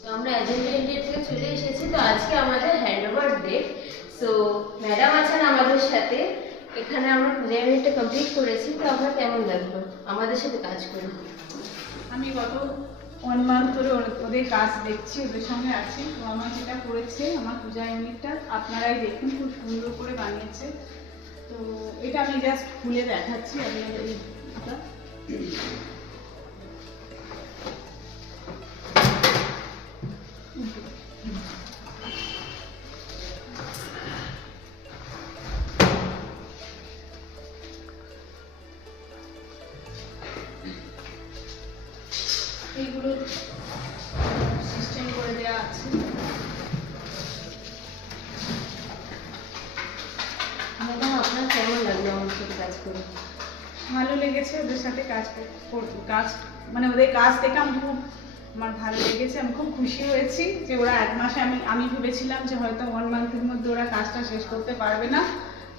তো আমরা agenda India থেকে চলে এসেছি। তো আজকে আমাদের হ্যান্ডওভার ডে। সো ম্যাডাম আছেন আমাদের সাথে। এখানে আমরা পূজা ইউনিটটা কমপ্লিট করেছি। তো আপনার কেমন লাগলো আমাদের সাথে কাজ করে? আমি গত 1 মান্থ ধরে ওদের কাজ দেখছি, ওদের সঙ্গে আছি। তো আমার যেটা করেছে আমার পূজা ইউনিটটা আপনারাই দেখুন, খুব সুন্দর করে বানিয়েছে। তো এটা আমি জাস্ট খুলে দেখাচ্ছি আপনাদের এইটা। এইগুলো সিস্টেম করে দেওয়া আছে। ম্যাডাম আপনার কেমন লাগলো আমার সাথে কাজ করে? ভালো লেগেছে ওদের সাথে কাজ মানে ওদের কাজ দেখে আমার ভালো লেগেছে। আমি খুব খুশি হয়েছি যে ওরা 1 মাসে আমি ভেবেছিলাম যে হয়তো 1 মান্থের মধ্যে ওরা কাজটা শেষ করতে পারবে না,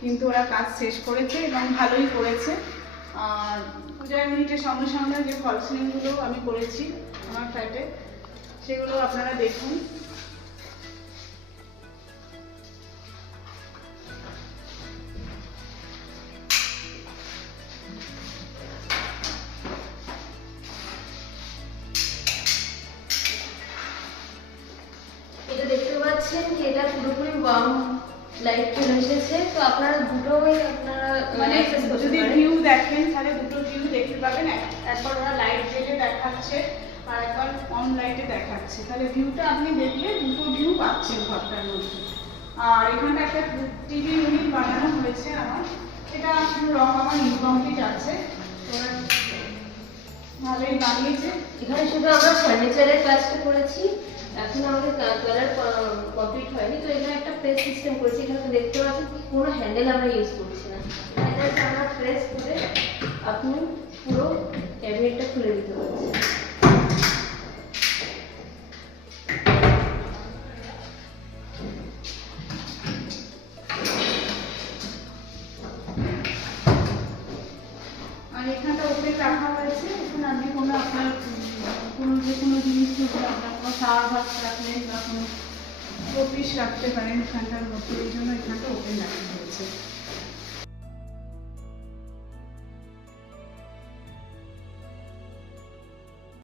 কিন্তু ওরা কাজ শেষ করেছে এবং ভালোই করেছে। আর পূজা ইউনিটের সঙ্গে সঙ্গে যে ফল সিলিংগুলো আমি করেছি আমার ফ্ল্যাটে, সেগুলো আপনারা দেখুন। এটা দেখতে পাচ্ছেন যে এটা পুরোপুরি ওয়ার্ম লাইট চলে এসেছে। তো আপনারা দুটোই আপনারা মানে অ্যাক্সেস করতে যদি পারেন। ভিউ দেখেন তাহলে দুটো ভিউ দেখতে পাবেন। একবার ওরা লাইট জ্বেলে দেখাচ্ছে আর একবার অন লাইটে দেখাচ্ছে, তাহলে ভিউটা আপনি দেখলে দুটো ভিউ পাচ্ছেন ঘরটার মধ্যে। আর এখানটা একটা টিভি ইউনিট বানানো হয়েছে আমার, এটা রং আমার ইনকমপ্লিট আছে, ওরা ভালোই বানিয়েছে। এখানে শুধু আমরা ফার্নিচারের কাজটা করেছি, এখন আমাদের কালার কমপ্লিট হয়নি। তো এখানে একটা প্রেস সিস্টেম করেছি। এখানে দেখতে পাচ্ছেন কোনো হ্যান্ডেল আমরা ইউজ করছি না। এটা আমরা প্রেস করে আপনি পুরো ক্যাবিনেটটা খুলে দিতে পারছেন। আর এখানটা ওপেন রাখা হয়েছে, এখানে আপনি আপনার যে কোনো জিনিস যদি আপনার কোনো শাওয়ার বাক্স রাখলেন বা কোনো শোপিস রাখতে পারেন এখানটার মধ্যে, এই জন্য এখানটা ওপেন রাখা হয়েছে।